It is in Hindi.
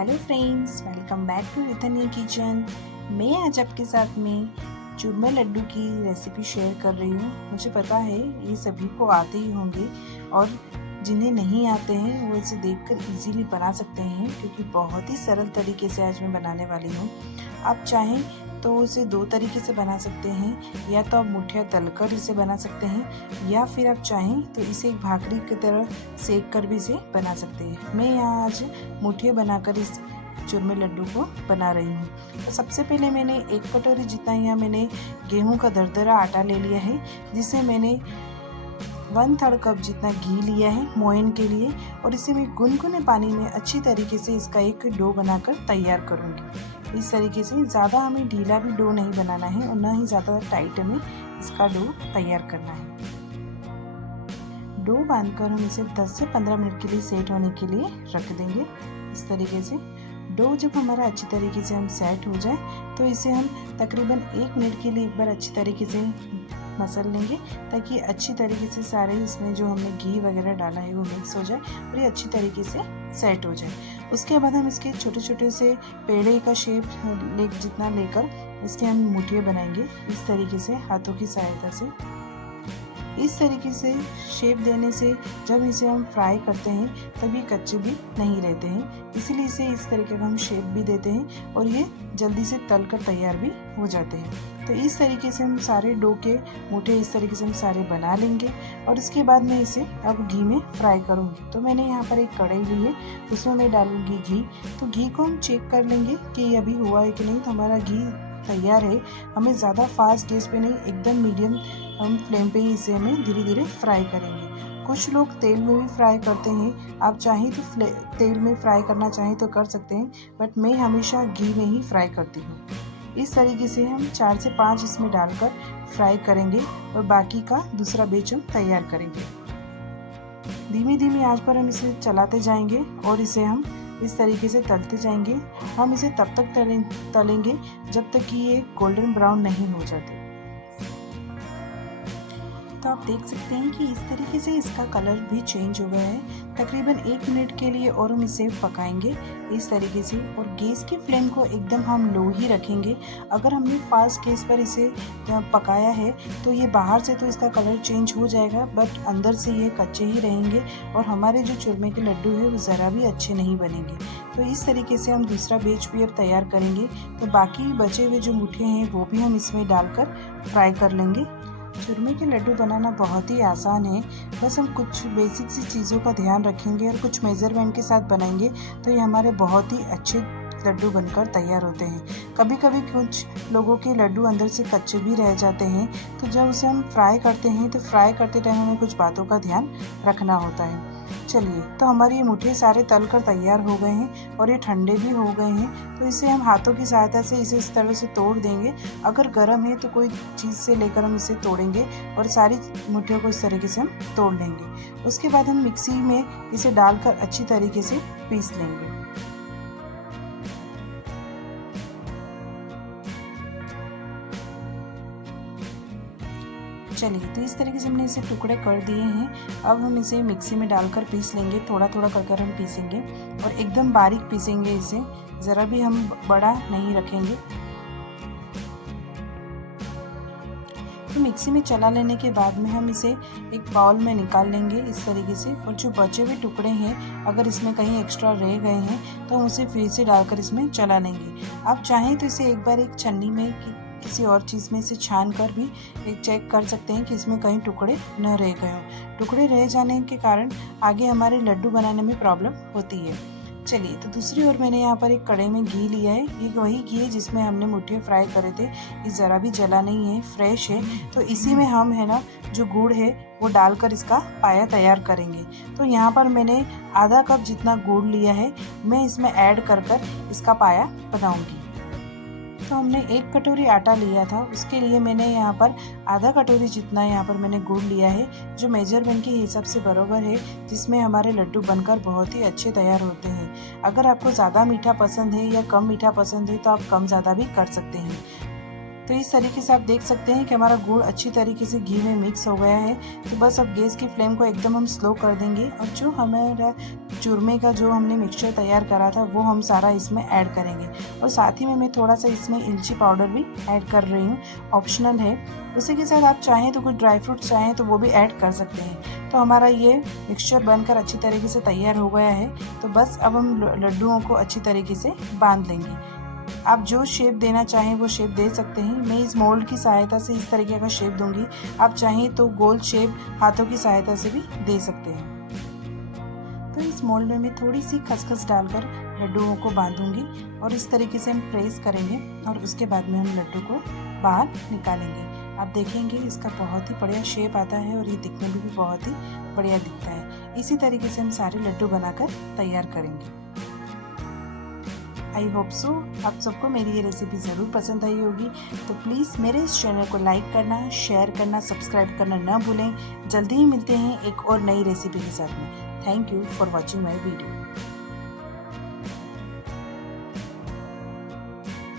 Hello friends, welcome back to Ritni kitchen. मैं आज आपके साथ में चूरमा लड्डू की रेसिपी शेयर कर रही हूँ। मुझे पता है ये सभी को आते ही होंगे और जिन्हें नहीं आते हैं वो इसे देखकर इजीली बना सकते हैं, क्योंकि बहुत ही सरल तरीके से आज मैं बनाने वाली हूँ। आप चाहें तो उसे दो तरीके से बना सकते हैं, या तो आप मुठिया तलकर इसे बना सकते हैं, या फिर आप चाहें तो इसे एक भाकरी की तरह सेक कर भी इसे बना सकते हैं। मैं यहाँ आज मुठिया बनाकर इस चूरमे लड्डू को बना रही हूँ। तो सबसे पहले मैंने 1 कटोरी जितना यहाँ मैंने गेहूं का दरदरा आटा ले लिया है, जिसे मैंने 1/3 कप जितना घी लिया है मोयन के लिए, और इसे मैं गुनगुने पानी में अच्छी तरीके से इसका एक डो बनाकर तैयार करूँगी। इस तरीके से ज़्यादा हमें ढीला भी डो नहीं बनाना है और ना ही ज़्यादा टाइट में इसका डो तैयार करना है। डो बांधकर हम इसे 10 से 15 मिनट के लिए सेट होने के लिए रख देंगे। इस तरीके से डो जब हमारा अच्छी तरीके से हम सेट हो जाए तो इसे हम तकरीबन 1 मिनट के लिए एक बार अच्छी तरीके से मसल लेंगे, ताकि अच्छी तरीके से सारे इसमें जो हमने घी वगैरह डाला है वो मिक्स हो जाए और ये अच्छी तरीके से सेट हो जाए। उसके बाद हम इसके छोटे छोटे से पेड़े का शेप जितना लेकर इसके हम मुठिया बनाएंगे। इस तरीके से हाथों की सहायता से इस तरीके से शेप देने से जब इसे हम फ्राई करते हैं तब ये कच्चे भी नहीं रहते हैं, इसीलिए इसे इस तरीके का हम शेप भी देते हैं और ये जल्दी से तल कर तैयार भी हो जाते हैं। तो इस तरीके से हम सारे डो के मुठे इस तरीके से हम सारे बना लेंगे और इसके बाद मैं इसे अब घी में फ्राई करूँगी। तो मैंने यहाँ पर एक कढ़ाई ली है, उसमें मैं डालूँगी घी। तो घी को हम चेक कर लेंगे कि ये अभी हुआ है कि नहीं। तो हमारा घी तैयार है। हमें ज़्यादा फास्ट गैस पे नहीं, एकदम मीडियम हम फ्लेम पे ही इसे हमें धीरे धीरे फ्राई करेंगे। कुछ लोग तेल में भी फ्राई करते हैं, आप चाहें तो तेल में फ्राई करना चाहें तो कर सकते हैं, बट मैं हमेशा घी में ही फ्राई करती हूँ। इस तरीके से हम 4 से 5 इसमें डालकर फ्राई करेंगे और बाकी का दूसरा बैच हम तैयार करेंगे। धीमी धीमी आंच पर हम इसे चलाते जाएंगे और इसे हम इस तरीके से तलते जाएंगे। हम इसे तब तक तलेंगे जब तक कि ये गोल्डन ब्राउन नहीं हो जाते। तो आप देख सकते हैं कि इस तरीके से इसका कलर भी चेंज हो गया है। तकरीबन 1 मिनट के लिए और हम इसे पकाएंगे इस तरीके से, और गैस की फ्लेम को एकदम हम लो ही रखेंगे। अगर हमने फास्ट गैस पर इसे पकाया है तो ये बाहर से तो इसका कलर चेंज हो जाएगा, बट अंदर से ये कच्चे ही रहेंगे और हमारे जो चूरमे के लड्डू है वो ज़रा भी अच्छे नहीं बनेंगे। तो इस तरीके से हम दूसरा बैच भी अब तैयार करेंगे। तो बाकी बचे हुए जो मुठिया हैं वो भी हम इसमें डालकर फ्राई कर लेंगे। चूरमे के लड्डू बनाना बहुत ही आसान है, बस हम कुछ बेसिक सी चीज़ों का ध्यान रखेंगे और कुछ मेज़रमेंट के साथ बनाएंगे तो ये हमारे बहुत ही अच्छे लड्डू बनकर तैयार होते हैं। कभी कभी कुछ लोगों के लड्डू अंदर से कच्चे भी रह जाते हैं, तो जब उसे हम फ्राई करते हैं तो फ्राई करते टाइम हमें कुछ बातों का ध्यान रखना होता है। चलिए, तो हमारे ये मुठिया सारे तल कर तैयार हो गए हैं और ये ठंडे भी हो गए हैं। तो इसे हम हाथों की सहायता से इसे इस तरह से तोड़ देंगे। अगर गर्म है तो कोई चीज़ से लेकर हम इसे तोड़ेंगे और सारी मुठियों को इस तरीके से हम तोड़ लेंगे। उसके बाद हम मिक्सी में इसे डालकर अच्छी तरीके से पीस लेंगे। चलिए, तो इस तरीके से हमने इसे टुकड़े कर दिए हैं। अब हम इसे मिक्सी में डालकर पीस लेंगे। थोड़ा थोड़ा कर हम पीसेंगे और एकदम बारीक पीसेंगे इसे, ज़रा भी हम बड़ा नहीं रखेंगे। तो मिक्सी में चला लेने के बाद में हम इसे एक बाउल में निकाल लेंगे इस तरीके से, और जो बचे हुए टुकड़े हैं अगर इसमें कहीं एक्स्ट्रा रह गए हैं तो हम उसे फिर से डालकर इसमें चला लेंगे। आप चाहें तो इसे एक बार एक छन्नी में किसी और चीज़ में इसे छान कर भी एक चेक कर सकते हैं कि इसमें कहीं टुकड़े न रह गए हों। टुकड़े रह जाने के कारण आगे हमारे लड्डू बनाने में प्रॉब्लम होती है। चलिए, तो दूसरी ओर मैंने यहाँ पर एक कढ़ाई में घी लिया है। ये वही घी है जिसमें हमने मुठिया फ्राई करे थे। ये ज़रा भी जला नहीं है, फ्रेश है। तो इसी में हम है ना जो गुड़ है वो डालकर इसका पाया तैयार करेंगे। तो यहाँ पर मैंने आधा कप जितना गुड़ लिया है, मैं इसमें ऐड कर इसका पाया बनाऊँगी। तो हमने 1 कटोरी आटा लिया था, उसके लिए मैंने यहाँ पर आधा कटोरी जितना यहाँ पर मैंने गुड़ लिया है, जो मेजरमेंट के हिसाब से बराबर है, जिसमें हमारे लड्डू बनकर बहुत ही अच्छे तैयार होते हैं। अगर आपको ज़्यादा मीठा पसंद है या कम मीठा पसंद है तो आप कम ज़्यादा भी कर सकते हैं। तो इस तरीके से आप देख सकते हैं कि हमारा गुड़ अच्छी तरीके से घी में मिक्स हो गया है। तो बस अब गैस की फ्लेम को एकदम हम स्लो कर देंगे और जो हमारा चूरमे का जो हमने मिक्सचर तैयार करा था वो हम सारा इसमें ऐड करेंगे। और साथ ही में मैं थोड़ा सा इसमें इलायची पाउडर भी ऐड कर रही हूँ, ऑप्शनल है। उसी के साथ आप चाहें तो कुछ ड्राई फ्रूट्स चाहें तो वो भी ऐड कर सकते हैं। तो हमारा ये मिक्सचर बनकर अच्छी तरीके से तैयार हो गया है। तो बस अब हम लड्डुओं को अच्छी तरीके से बांध लेंगे। आप जो शेप देना चाहें वो शेप दे सकते हैं। मैं इस मोल्ड की सहायता से इस तरीके का शेप दूंगी। आप चाहें तो गोल शेप हाथों की सहायता से भी दे सकते हैं। तो इस मोल्ड में मैं थोड़ी सी खसखस डालकर लड्डुओं को बांधूंगी और इस तरीके से हम प्रेस करेंगे और उसके बाद में हम लड्डू को बाहर निकालेंगे। आप देखेंगे इसका बहुत ही बढ़िया शेप आता है और ये दिखने में भी बहुत ही बढ़िया दिखता है। इसी तरीके से हम सारे लड्डू बनाकर तैयार करेंगे। आई होप सो आप सबको मेरी ये रेसिपी ज़रूर पसंद आई होगी। तो प्लीज़ मेरे इस चैनल को लाइक करना, शेयर करना, सब्सक्राइब करना ना भूलें। जल्दी ही मिलते हैं एक और नई रेसिपी के साथ में। Thank you for watching my video.